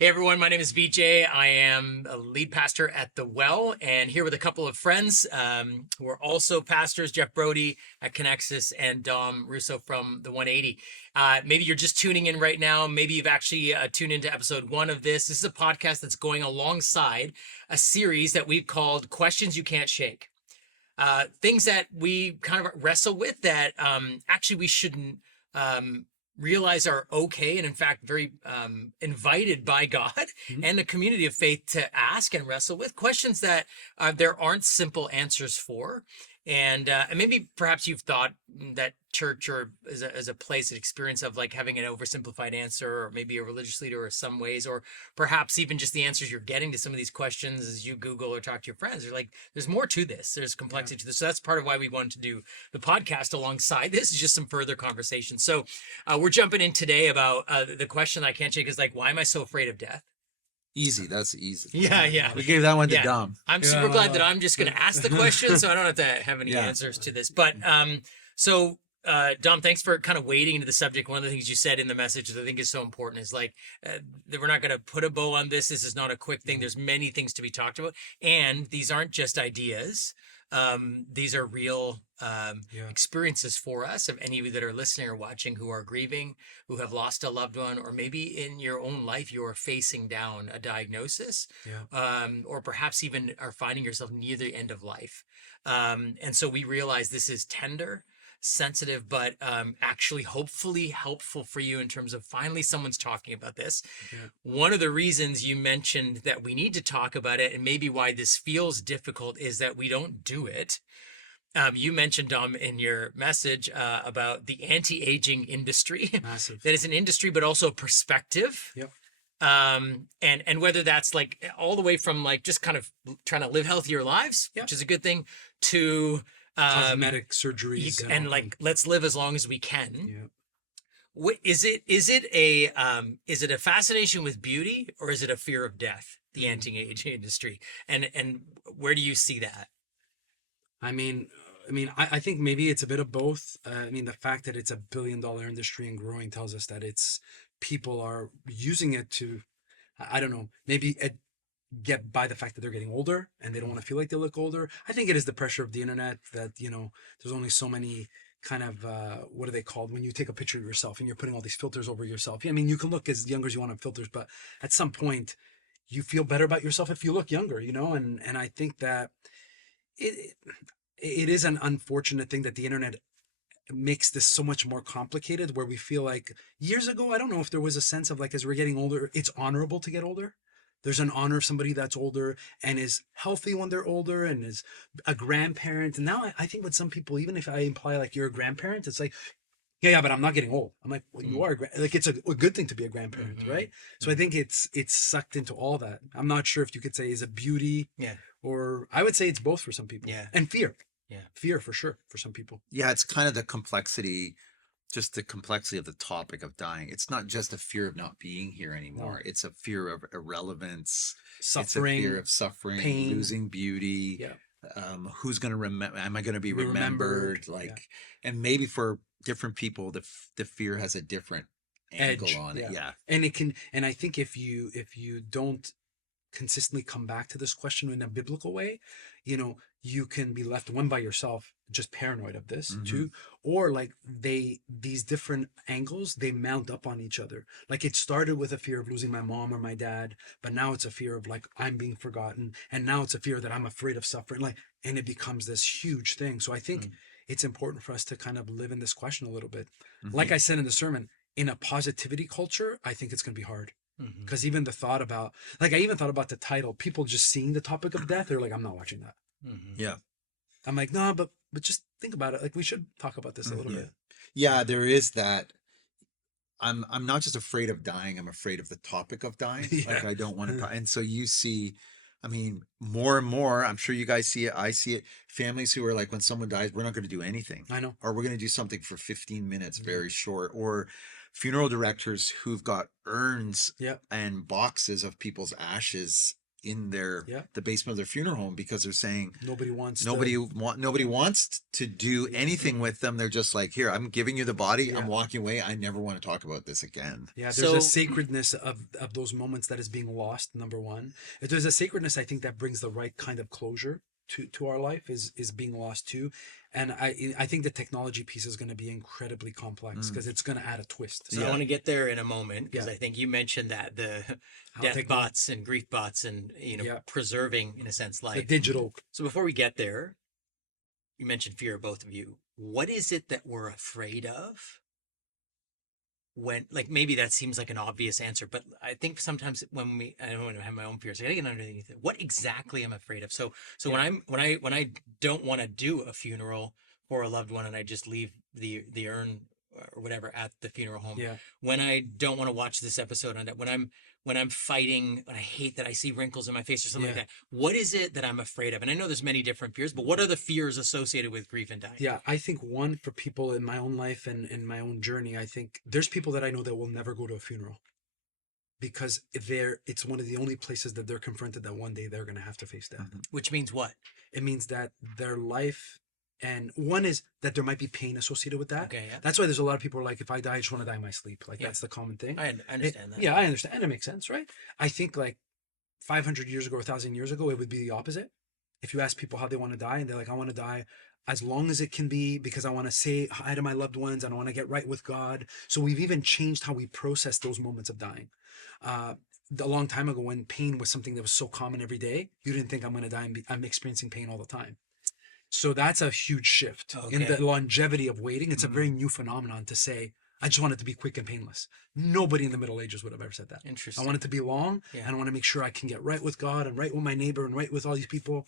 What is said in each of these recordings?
Hey everyone, my name is Vijay. I am a lead pastor at The Well and here with a couple of friends who are also pastors, Jeff Brody at Connexus and Dom Russo from the 180. Maybe you're just tuning in right now. Maybe you've actually tuned into episode 1 of this. This is a podcast that's going alongside a series that we've called Questions You Can't Shake. Things that we kind of wrestle with that actually we shouldn't realize are okay and in fact very invited by God and the community of faith to ask and wrestle with questions that there aren't simple answers for. And maybe perhaps you've thought that church or as a place, an experience of like having an oversimplified answer, or maybe a religious leader or some ways, or perhaps even just the answers you're getting to some of these questions as you Google or talk to your friends. You're like, there's more to this. There's complexity to this. So that's part of why we wanted to do the podcast alongside this, is just some further conversation. So we're jumping in today about the question I can't shake is like, why am I so afraid of death? Easy. That's easy. Yeah. We gave that one to Yeah. Dom. I'm super glad that I'm just going to ask the question, so I don't have to have any answers to this. But Dom, thanks for kind of wading into the subject. One of the things you said in the message that I think is so important is like that we're not going to put a bow on this. This is not a quick thing. There's many things to be talked about, and these aren't just ideas. These are real experiences for us, of any of you that are listening or watching who are grieving, who have lost a loved one, or maybe in your own life you are facing down a diagnosis, or perhaps even are finding yourself near the end of life. And so we realize this is tender, sensitive, but actually hopefully helpful for you in terms of finally someone's talking about this. One of the reasons you mentioned that we need to talk about it, and maybe why this feels difficult, is that we don't do it. You mentioned, Dom, in your message about the anti-aging industry. Massive. That is an industry, but also a perspective. Yep. And whether that's like all the way from like just kind of trying to live healthier lives, which is a good thing, to cosmetic surgeries and like let's live as long as we can. Yeah. Is it a fascination with beauty, or is it a fear of death? The anti-aging industry, and where do you see that? I mean, I think maybe it's a bit of both. I mean, the fact that it's $1 billion industry and growing tells us that people are using it to, I don't know, maybe get by the fact that they're getting older and they don't want to feel like they look older. I think it is the pressure of the internet that, there's only so many kind of, what are they called when you take a picture of yourself and you're putting all these filters over yourself. I mean, you can look as young as you want on filters, but at some point you feel better about yourself if you look younger, and I think that it is an unfortunate thing that the internet makes this so much more complicated, where we feel like years ago, I don't know if there was a sense of like, as we're getting older, it's honorable to get older. There's an honor of somebody that's older and is healthy when they're older and is a grandparent. And now I think with some people, even if I imply like you're a grandparent, it's like, yeah, but I'm not getting old. I'm like, well, you are like, it's a good thing to be a grandparent, right? So I think it's sucked into all that. I'm not sure if you could say is it beauty, or I would say it's both for some people, and fear. Fear for sure for some people. Yeah, it's kind of the complexity of the topic of dying. It's not just a fear of not being here anymore. No. It's a fear of irrelevance, suffering, it's a fear of suffering, pain, losing beauty. Who's going to remember? Am I going to be remembered? And maybe for different people, the fear has a different angle on it. And it can, and I think if you don't consistently come back to this question in a biblical way, you can be left one by yourself, just paranoid of this too, or like these different angles, they mount up on each other. Like it started with a fear of losing my mom or my dad, but now it's a fear of like I'm being forgotten, and now it's a fear that I'm afraid of suffering, and it becomes this huge thing. So I think it's important for us to kind of live in this question a little bit. Like I said in the sermon, in a positivity culture, I think it's going to be hard. Because even the thought about, like, I even thought about the title, people just seeing the topic of death, they're like, I'm not watching that. Yeah. I'm like, no, but just think about it. Like, we should talk about this a little bit. Yeah, there is that. I'm not just afraid of dying. I'm afraid of the topic of dying. Like, I don't want to. And so you see, I mean, more and more, I'm sure you guys see it. I see it. Families who are like, when someone dies, we're not going to do anything. I know. Or we're going to do something for 15 minutes, very short. Or funeral directors who've got urns and boxes of people's ashes in their Yeah. the basement of their funeral home because they're saying Nobody wants nobody wants to do anything with them. They're just like, here, I'm giving you the body. Yeah. I'm walking away. I never want to talk about this again. Yeah, there's So- a sacredness of those moments that is being lost. Number one, if there's a sacredness, I think that brings the right kind of closure to our life is being lost too. And I think the technology piece is going to be incredibly complex because it's going to add a twist. So I want to get there in a moment because Yeah. I think you mentioned that the How death techno- bots and grief bots and Yeah. preserving in a sense the life. digital. So before we get there, you mentioned fear, both of you. What is it that we're afraid of? When, like, maybe that seems like an obvious answer, but I think sometimes when I don't want to have my own fears. I gotta get underneath it. What exactly am I afraid of? So when I don't want to do a funeral for a loved one and I just leave the urn or whatever at the funeral home. Yeah. When I don't want to watch this episode on that, when I'm fighting, when I hate that I see wrinkles in my face or something Yeah. like that. What is it that I'm afraid of? And I know there's many different fears, but what are the fears associated with grief and dying? Yeah, I think one for people in my own life and in my own journey, I think there's people that I know that will never go to a funeral because it's one of the only places that they're confronted that one day they're going to have to face death. Which means what? It means that their life, and one is that there might be pain associated with that. Okay, yeah. That's why there's a lot of people who are like, if I die, I just want to die in my sleep. Like, Yeah. that's the common thing. I understand that. Yeah, I understand. And it makes sense, right? I think like 500 years ago, 1,000 years ago, it would be the opposite. If you ask people how they want to die, and they're like, I want to die as long as it can be because I want to say hi to my loved ones and I want to get right with God. So we've even changed how we process those moments of dying. A long time ago, when pain was something that was so common every day, you didn't think I'm going to die and I'm experiencing pain all the time. So that's a huge shift in Okay. the longevity of waiting. It's a very new phenomenon to say, I just want it to be quick and painless. Nobody in the Middle Ages would have ever said that. Interesting. I want it to be long, Yeah. and I want to make sure I can get right with God and right with my neighbor and right with all these people.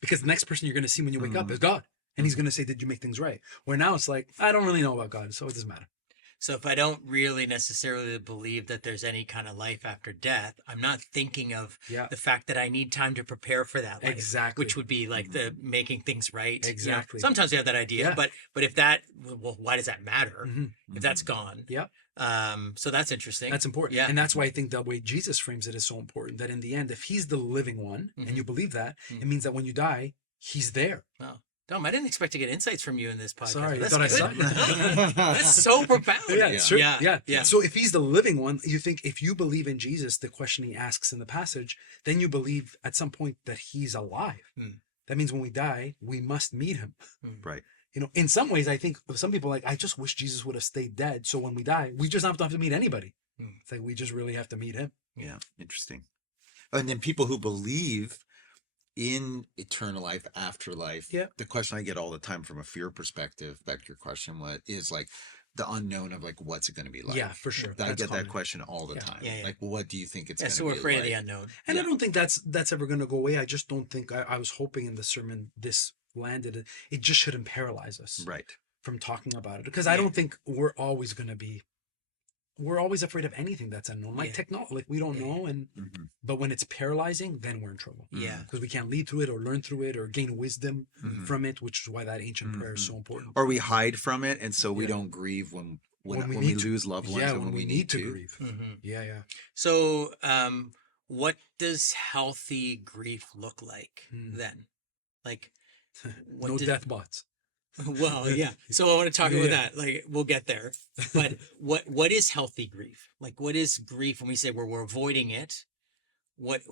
Because the next person you're going to see when you wake up is God. And he's going to say, did you make things right? Where now it's like, I don't really know about God, so it doesn't matter. So if I don't really necessarily believe that there's any kind of life after death, I'm not thinking of Yeah. the fact that I need time to prepare for that life. Exactly. Which would be like the making things right. you know? Exactly. Sometimes we have that idea, Yeah. but if that, well, why does that matter? Mhm. If that's gone. Yeah. So that's interesting. That's important. Yeah. And that's why I think the way Jesus frames it is so important, that in the end, if he's the living one and you believe that, it means that when you die, he's there. Wow. Dom, I didn't expect to get insights from you in this podcast. Sorry, I That's thought I good. saw That's so profound. Yeah, it's true. Yeah. Yeah. So if he's the living one, you think if you believe in Jesus, the question he asks in the passage, then you believe at some point that he's alive. That means when we die, we must meet him. Right. You know, in some ways, I think some people are like, I just wish Jesus would have stayed dead. So when we die, we just don't have to meet anybody. It's like, we just really have to meet him. Yeah. Interesting. And then people who believe in eternal life, afterlife. Yeah. The question I get all the time from a fear perspective, back to your question, what is like the unknown of like, what's it going to be like? Yeah, for sure. I That's get common. that question all the Yeah. time. Yeah, yeah. Like, what do you think it's Yeah, going to so be we're afraid like? of the unknown. And I don't think that's ever going to go away. I just don't think I was hoping in the sermon this landed. It just shouldn't paralyze us Right. from talking about it, because I don't think we're always afraid of anything that's unknown, like Yeah. technology. Like we don't know, and but when it's paralyzing, then we're in trouble. Yeah. Because we can't lead through it or learn through it or gain wisdom from it, which is why that ancient prayer is so important. Or we hide from it, and so we Yeah. don't grieve when we need to. lose loved ones. Yeah, and when we need to grieve. Yeah, yeah. So, what does healthy grief look like then? Like, what No did- death bots. Well, yeah. So I want to talk about Yeah. that. Like, we'll get there. But what is healthy grief? Like, what is grief when we say we're avoiding it? What?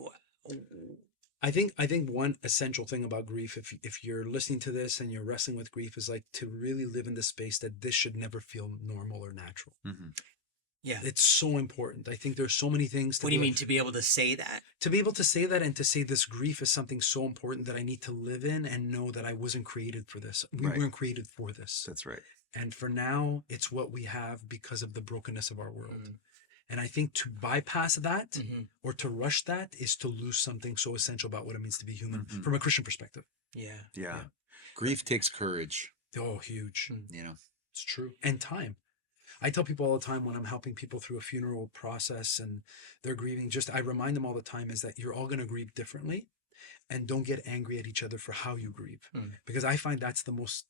I think one essential thing about grief, if you're listening to this and you're wrestling with grief, is like to really live in the space that this should never feel normal or natural. Yeah. It's so important. I think there's so many things. What do you mean to be able to say that? To be able to say that and to say this grief is something so important that I need to live in and know that I wasn't created for this. We Right. weren't created for this. That's right. And for now, it's what we have because of the brokenness of our world. And I think to bypass that or to rush that is to lose something so essential about what it means to be human from a Christian perspective. Yeah. Yeah. Grief takes courage, Oh, huge. you know. It's true. And time. I tell people all the time when I'm helping people through a funeral process and they're grieving, I remind them all the time is that you're all going to grieve differently, and don't get angry at each other for how you grieve. Because I find that's the most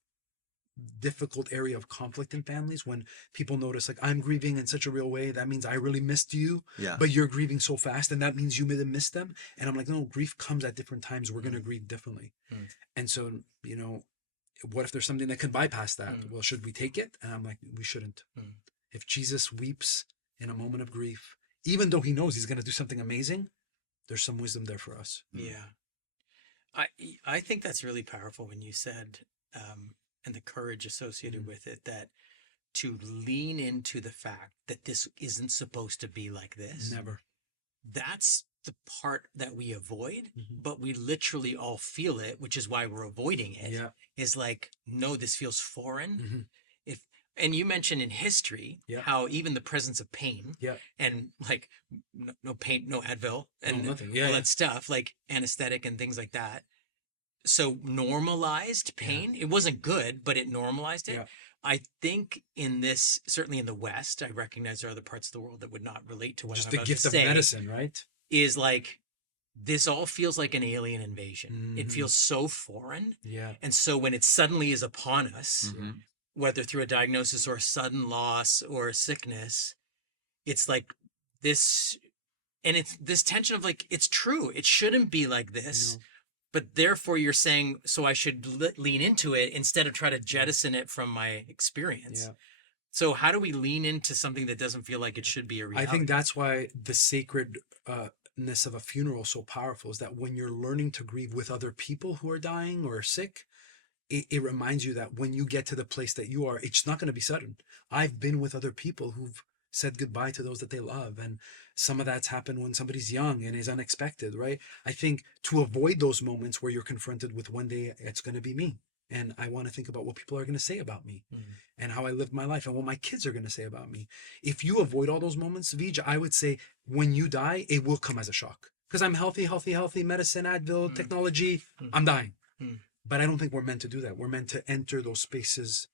difficult area of conflict in families when people notice like I'm grieving in such a real way. That means I really missed you, Yeah. but you're grieving so fast, and that means you missed them. And I'm like, no, grief comes at different times. We're going to grieve differently. And so, you know, what if there's something that can bypass that? Well, should we take it? And I'm like, we shouldn't. If Jesus weeps in a moment of grief, even though he knows he's going to do something amazing, there's some wisdom there for us. Yeah. I think that's really powerful when you said, and the courage associated with it, that to lean into the fact that this isn't supposed to be like this. Never. That's the part that we avoid, but we literally all feel it, which is why we're avoiding it. Yeah. Is like, no, this feels foreign. And you mentioned in history how even the presence of pain and like no pain, no Advil and nothing. all that stuff, like anesthetic and things like that. So normalized pain. It wasn't good, but it normalized it. Yeah. I think in this, certainly in the West, I recognize there are other parts of the world that would not relate to what Just I'm the about gift to of say, medicine, right? is like, this all feels like an alien invasion. It feels so foreign. Yeah. And so when it suddenly is upon us, whether through a diagnosis or a sudden loss or a sickness, it's like this, and it's this tension of like, it's true, it shouldn't be like this, but therefore you're saying, so I should lean into it instead of try to jettison it from my experience. Yeah. So how do we lean into something that doesn't feel like it should be a reality? I think that's why the sacredness of a funeral is so powerful, is that when you're learning to grieve with other people who are dying or sick, it reminds you that when you get to the place that you are, it's not going to be sudden. I've been with other people who've said goodbye to those that they love. And some of that's happened when somebody's young and is unexpected, right? I think to avoid those moments where you're confronted with one day, it's going to be me. And I want to think about what people are going to say about me and how I lived my life and what my kids are going to say about me. If you avoid all those moments, Vijay, I would say when you die, it will come as a shock. Because I'm healthy, medicine, Advil, technology, I'm dying. But I don't think we're meant to do that. We're meant to enter those spaces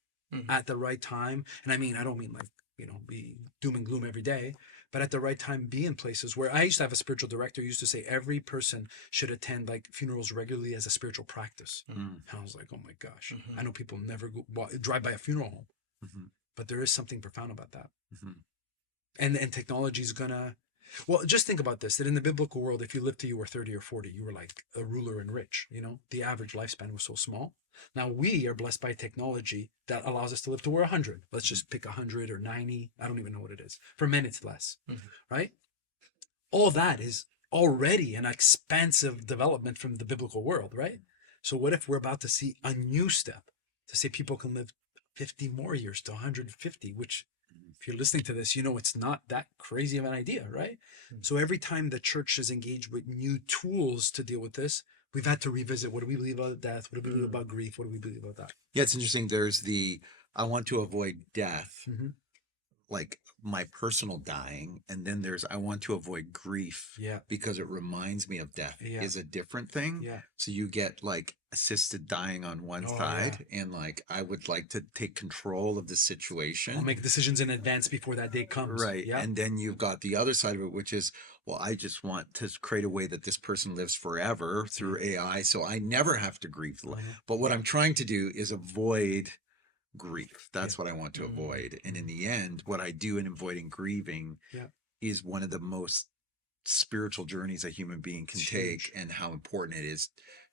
at the right time. And I mean, I don't mean like, you know, be doom and gloom every day, but at the right time, be in places where I used to have a spiritual director who used to say every person should attend like funerals regularly as a spiritual practice. And I was like, oh my gosh, I know people never drive by a funeral home, but there is something profound about that. And technology is gonna, well, just think about this, that in the biblical world, if you lived till you were 30 or 40, you were like a ruler and rich, you know, the average lifespan was so small. Now we are blessed by technology that allows us to live to we're 100. Let's just pick 100 or 90. I don't even know what it is. For men, it's less, right? All that is already an expansive development from the biblical world, right? So what if we're about to see a new step to say people can live 50 more years to 150, which if you're listening to this, you know it's not that crazy of an idea, right? So every time the church is engaged with new tools to deal with this, we've had to revisit, what do we believe about death? What do we believe about grief? What do we believe about that? Yeah, it's interesting. There's I want to avoid death, like my personal dying, and then there's I want to avoid grief because it reminds me of death is a different thing. So you get like assisted dying on one side, and like I would like to take control of the situation. I'll make decisions in advance before that day comes. Right. And then you've got the other side of it, which is, well, I just want to create a way that this person lives forever through AI, so I never have to grieve. But what I'm trying to do is avoid grief. That's what I want to avoid. And in the end, what I do in avoiding grieving is one of the most spiritual journeys a human being can take, and how important it is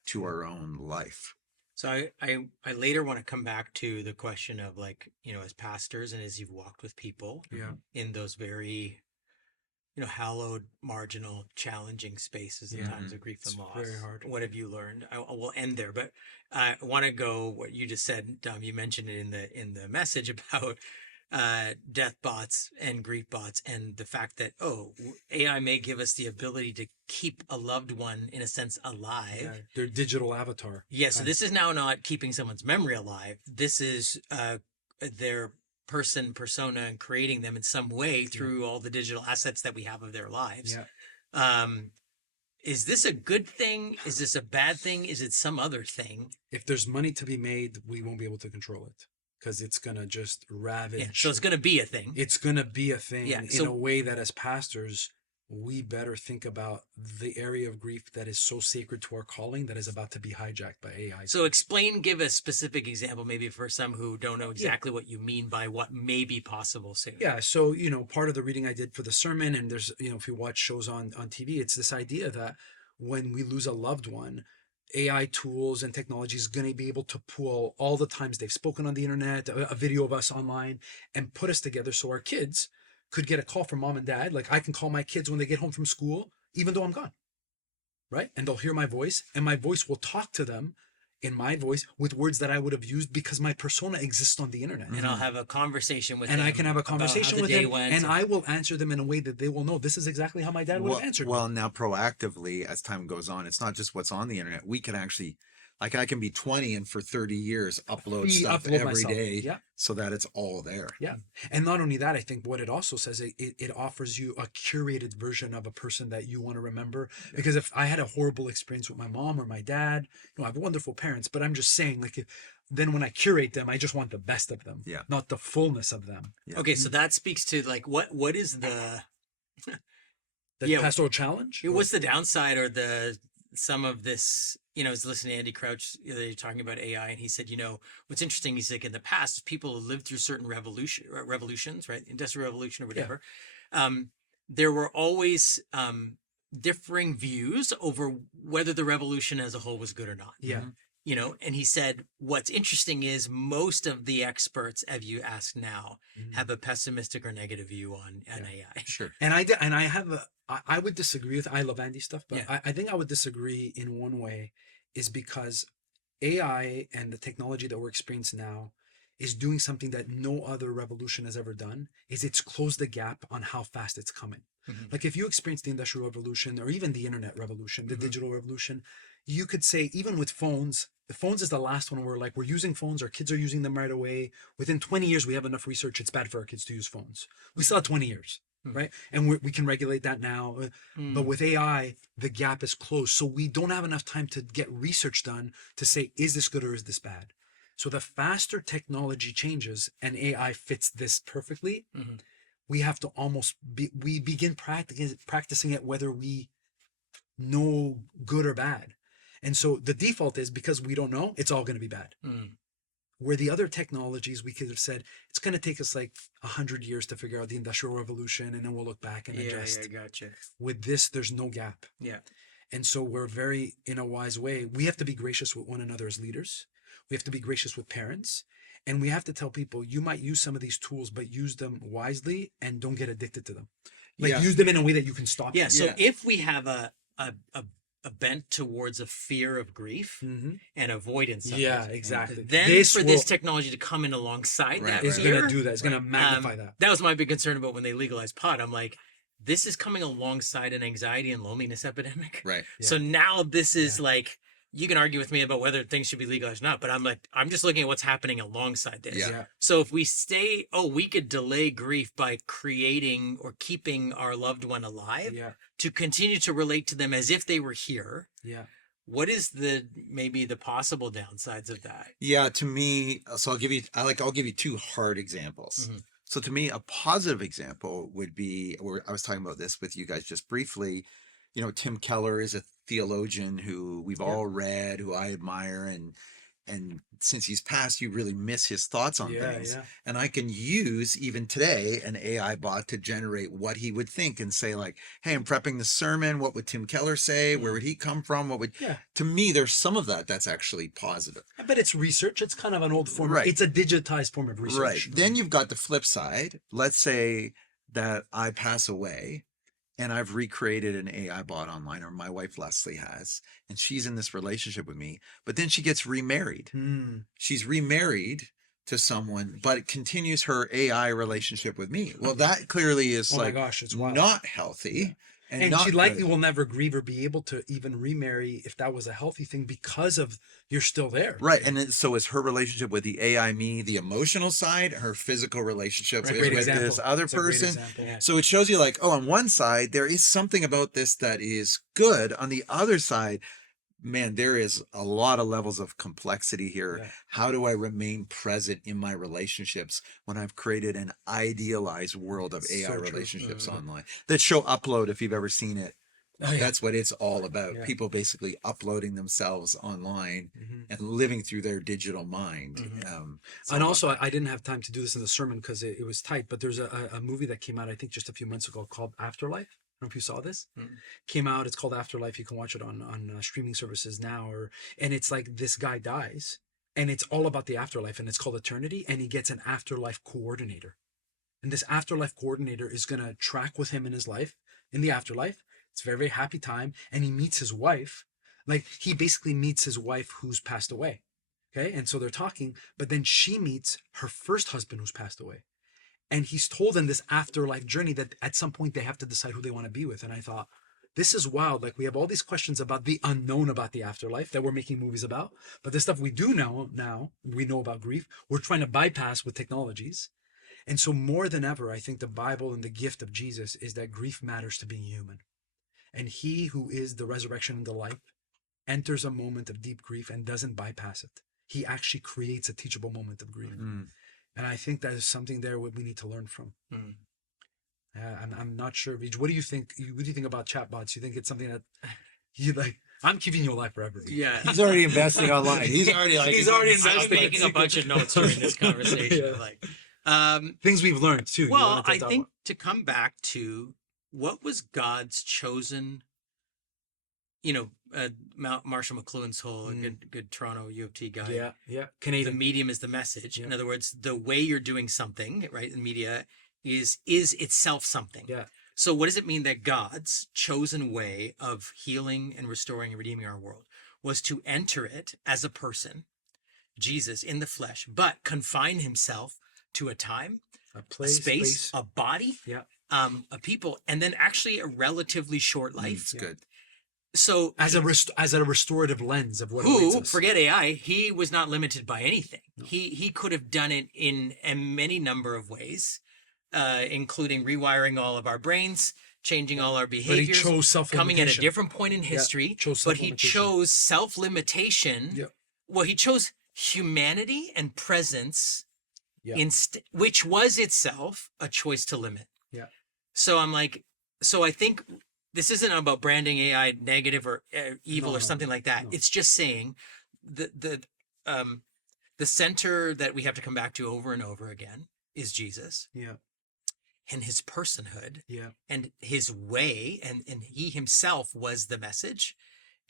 to our own life. So I later want to come back to the question of like, you know, as pastors and as you've walked with people in those very, you know, hallowed, marginal, challenging spaces in times of grief and loss. Very hard. What have you learned? I will end there, but I want to go what you just said, Dom. You mentioned it in the message about death bots and grief bots, and the fact that AI may give us the ability to keep a loved one in a sense alive. Their digital avatar. Yeah. So this is now not keeping someone's memory alive. This is their persona, and creating them in some way through all the digital assets that we have of their lives. Is this a good thing? Is this a bad thing? Is it some other thing? If there's money to be made, we won't be able to control it, because it's going to just ravage. So it's going to be a thing. It's going to be a thing in a way that as pastors, we better think about the area of grief that is so sacred to our calling that is about to be hijacked by AI. So give a specific example, maybe for some who don't know exactly what you mean by what may be possible soon. Yeah. So, part of the reading I did for the sermon, and there's, if you watch shows on TV, it's this idea that when we lose a loved one, AI tools and technology is going to be able to pull all the times they've spoken on the internet, a video of us online, and put us together so our kids could get a call from mom and dad. Like I can call my kids when they get home from school, even though I'm gone. Right. And they'll hear my voice, and my voice will talk to them in my voice with words that I would have used because my persona exists on the internet. And I'll have a conversation with and them. I can have a conversation with them, went. and I will answer them in a way that they will know this is exactly how my dad would have answered. Well, now proactively, as time goes on, it's not just what's on the internet. We can actually, like I can be 20 and for 30 years upload stuff every day, Yeah. so that it's all there. Yeah. And not only that, I think what it also says, it offers you a curated version of a person that you want to remember. Yeah. Because if I had a horrible experience with my mom or my dad, I have wonderful parents, but I'm just saying, like, then when I curate them, I just want the best of them, not the fullness of them. Yeah. Okay, so that speaks to like what is the pastoral challenge? What's the downside or some of this? I was listening to Andy Crouch the other day talking about AI, and he said, what's interesting, he's like, in the past, people have lived through certain revolutions, right? Industrial Revolution or whatever. Yeah. There were always differing views over whether the revolution as a whole was good or not. Yeah. And he said, what's interesting is most of the experts, as you ask now, have a pessimistic or negative view on AI. Sure. And I would disagree with, I love Andy's stuff, but I think I would disagree in one way, is because AI and the technology that we're experiencing now is doing something that no other revolution has ever done, is it's closed the gap on how fast it's coming. Mm-hmm. Like if you experience the Industrial Revolution or even the internet revolution, the digital revolution, you could say even with phones, the phones is the last one where we're using phones, our kids are using them right away. Within 20 years, we have enough research, it's bad for our kids to use phones. We still have 20 years, right? And we can regulate that now. But with AI, the gap is closed. So we don't have enough time to get research done to say, is this good or is this bad? So the faster technology changes, and AI fits this perfectly, we have to we begin practicing it whether we know good or bad. And so the default is, because we don't know, it's all going to be bad. Where the other technologies, we could have said, it's going to take us like 100 years to figure out the Industrial Revolution, and then we'll look back and adjust. Yeah, gotcha. With this, there's no gap. Yeah. And so we're very, in a wise way, we have to be gracious with one another as leaders. We have to be gracious with parents. And we have to tell people, you might use some of these tools, but use them wisely and don't get addicted to them. Use them in a way that you can stop. Yeah. So if we have a bent towards a fear of grief and avoidance of it, exactly. Then this technology to come in alongside that is going to do that. It's going to magnify that. That was my big concern about when they legalized pot. I'm like, this is coming alongside an anxiety and loneliness epidemic. Right. Yeah. So now this is like, you can argue with me about whether things should be legalized or not, but I'm just looking at what's happening alongside this. Yeah. So if we we could delay grief by creating or keeping our loved one alive to continue to relate to them as if they were here. Yeah. What is maybe the possible downsides of that? Yeah, to me, so I'll give you two hard examples. So to me, a positive example would be, I was talking about this with you guys just briefly. Tim Keller is a theologian who we've all read, who I admire, and since he's passed, you really miss his thoughts on things. Yeah. And I can use even today an AI bot to generate what he would think and say, like, hey, I'm prepping the sermon. What would Tim Keller say? Where would he come from? To me, there's some of that's actually positive. But it's research. It's kind of an old form. Right. It's a digitized form of research. Right. Then you've got the flip side. Let's say that I pass away, and I've recreated an AI bot online, or my wife Leslie has, and she's in this relationship with me, but then she gets remarried. She's remarried to someone, but continues her AI relationship with me. Well, that clearly is it's not healthy. Yeah. And she likely will never grieve or be able to even remarry if that was a healthy thing, because of you're still there. Right. And so is her relationship with the AI me, the emotional side, her physical relationship with this other person. Yeah. So it shows you on one side, there is something about this that is good. On the other side, man, there is a lot of levels of complexity here. Yeah. How do I remain present in my relationships when I've created an idealized world of AI So true. relationships online? That show Upload, if you've ever seen it, Oh, yeah. that's what it's all about. Yeah. People basically uploading themselves online Mhm. and living through their digital mind. Mhm. It's And all also, about I didn't have time to do this in the sermon because it was tight, but there's a movie that came out, I think, just a few months ago called Afterlife. I don't know if you saw this. Mm. Came out. It's called Afterlife. You can watch it on streaming services now. And it's like this guy dies, and it's all about the afterlife, and it's called Eternity. And he gets an afterlife coordinator, and this afterlife coordinator is gonna track with him in his life in the afterlife. It's a very, very happy time, and he meets his wife. Like he basically meets his wife who's passed away. Okay, and so they're talking, but then she meets her first husband who's passed away. And he's told in this afterlife journey that at some point they have to decide who they want to be with. And I thought, this is wild. Like we have all these questions about the unknown about the afterlife that we're making movies about. But the stuff we do know now, we know about grief, we're trying to bypass with technologies. And so more than ever, I think the Bible and the gift of Jesus is that grief matters to being human. And he who is the resurrection and the life enters a moment of deep grief and doesn't bypass it. He actually creates a teachable moment of grief. And I think that is something there what we need to learn from. Mm. I'm not sure, Vij. What do you think? What do you think about chatbots? You think it's something that you like? I'm keeping you alive forever. Vij. Yeah. He's already investing online. He's already like He's already invested. invested. Making a bunch of notes during this conversation. Yeah. Like, Things we've learned too. You well, wanted to I talk think about- to come back to what was God's chosen, Marshall McLuhan's whole good Toronto U of T guy. yeah, The Canadian. medium is the message. Yeah. In other words, the way you're doing something, right, in media is itself something. Yeah, So what does it mean that God's chosen way of healing and restoring and redeeming our world was to enter it as a person, Jesus in the flesh, but confine himself to a time, a a place, space, a body, Yeah, a people, and then actually a relatively short life. It's good. So as a restorative lens of what awaits who, us. forget AI, he was not limited by anything. He could have done it in a many number of ways, including rewiring all of our brains, changing all our But he behaviors, chose self-limitation. coming at a different point in history. chose But he self-limitation. chose self-limitation. Yep. Well, he chose humanity and presence, Yeah. which was itself a choice to limit. Yeah. So I'm like, so I think this isn't about branding AI negative or evil No, or something like that. no. It's just saying the center that we have to come back to over and over again is Jesus Yeah, and his personhood yeah, and his way, and he himself was the message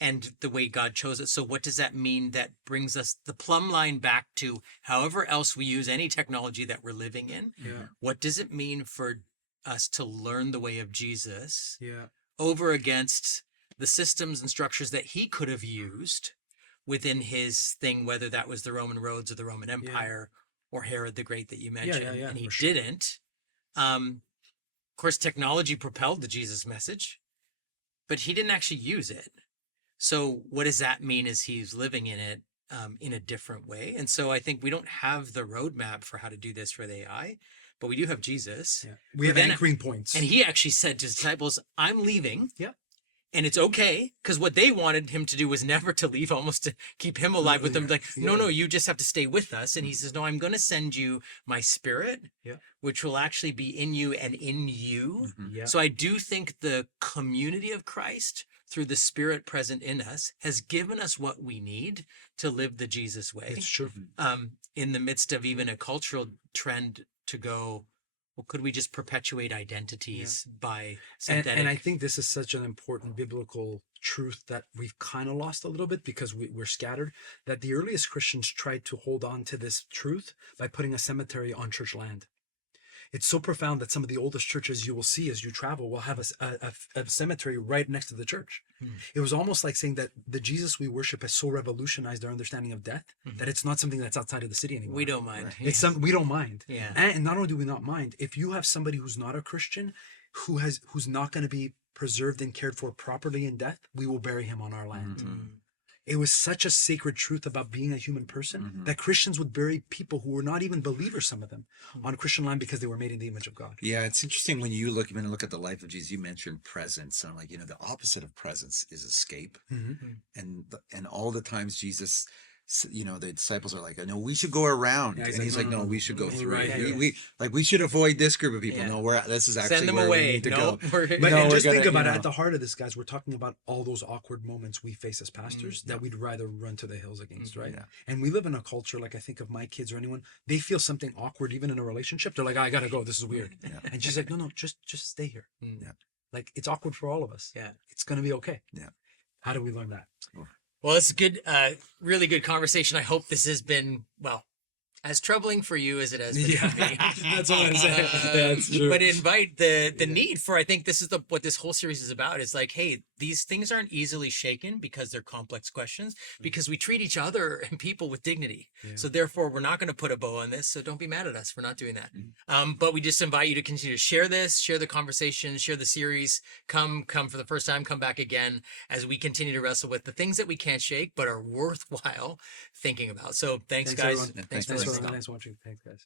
and the way God chose it. So what does that mean? That brings us the plumb line back to however else we use any technology that we're living in. yeah, What does it mean for us to learn the way of Jesus yeah. over against the systems and structures that he could have used within his thing, whether that was the Roman roads or the Roman Empire or Herod the Great that you mentioned, yeah, and he for sure. didn't. Of course, technology propelled the Jesus message, but he didn't actually use it. So what does that mean as he's living in it in a different way? And so I think we don't have the roadmap for how to do this for the AI, but we do have Jesus. Yeah. We have then- anchoring points. And he actually said to his disciples, I'm leaving. Yeah. And it's okay, because what they wanted him to do was never to leave, almost to keep him alive with them. Yeah, Like, no, yeah. you just have to stay with us. And he says, no, I'm going to send you my spirit, Yeah. which will actually be in you and in you. Yeah. So I do think the community of Christ, through the spirit present in us, has given us what we need to live the Jesus way. It's true. In the midst of even a cultural trend to go, well, could we just perpetuate identities by synthetic? And I think this is such an important biblical truth that we've kind of lost a little bit because we're scattered, that the earliest Christians tried to hold on to this truth by putting a cemetery on church land. It's so profound that some of the oldest churches you will see as you travel will have a cemetery right next to the church. It was almost like saying that the Jesus we worship has so revolutionized our understanding of death that it's not something that's outside of the city anymore. We don't mind. It's something we don't mind. Yeah. And not only do we not mind, if you have somebody who's not a Christian, who's not going to be preserved and cared for properly in death, we will bury him on our land. it was such a sacred truth about being a human person that Christians would bury people who were not even believers, some of them, on Christian land because they were made in the image of God. Yeah, it's interesting when you look at the life of Jesus. You mentioned presence, and I'm like, the opposite of presence is escape. And all the times Jesus, the disciples are like, I know we should go around, Yeah, and he's like, no, we should go through. right, We should avoid this group of people. Yeah. No, this is actually Send them where we away. need to No, go. we're, But No, and we're just think gonna, about it. At the heart of this, guys, we're talking about all those awkward moments we face as pastors that we'd rather run to the hills against, right? Yeah. And we live in a culture, like I think of my kids or anyone, they feel something awkward even in a relationship. They're like, I gotta go. This is weird. And she's like, no, just stay here. Yeah. Like, it's awkward for all of us. Yeah. It's gonna be okay. Yeah. How do we learn that? Well, it's a good, really good conversation. I hope this has been, well, as troubling for you as it has been for me. That's what I'm saying. Yeah, it's true. But invite the need for, I think this is what this whole series is about. Is like, hey, these things aren't easily shaken because they're complex questions, because we treat each other and people with dignity. So therefore, we're not going to put a bow on this. So don't be mad at us for not doing that. But we just invite you to continue to share this, share the conversation, share the series. Come for the first time, come back again as we continue to wrestle with the things that we can't shake but are worthwhile thinking about. So thanks guys. Everyone. Thanks for Thanks listening. for watching. Thanks, guys.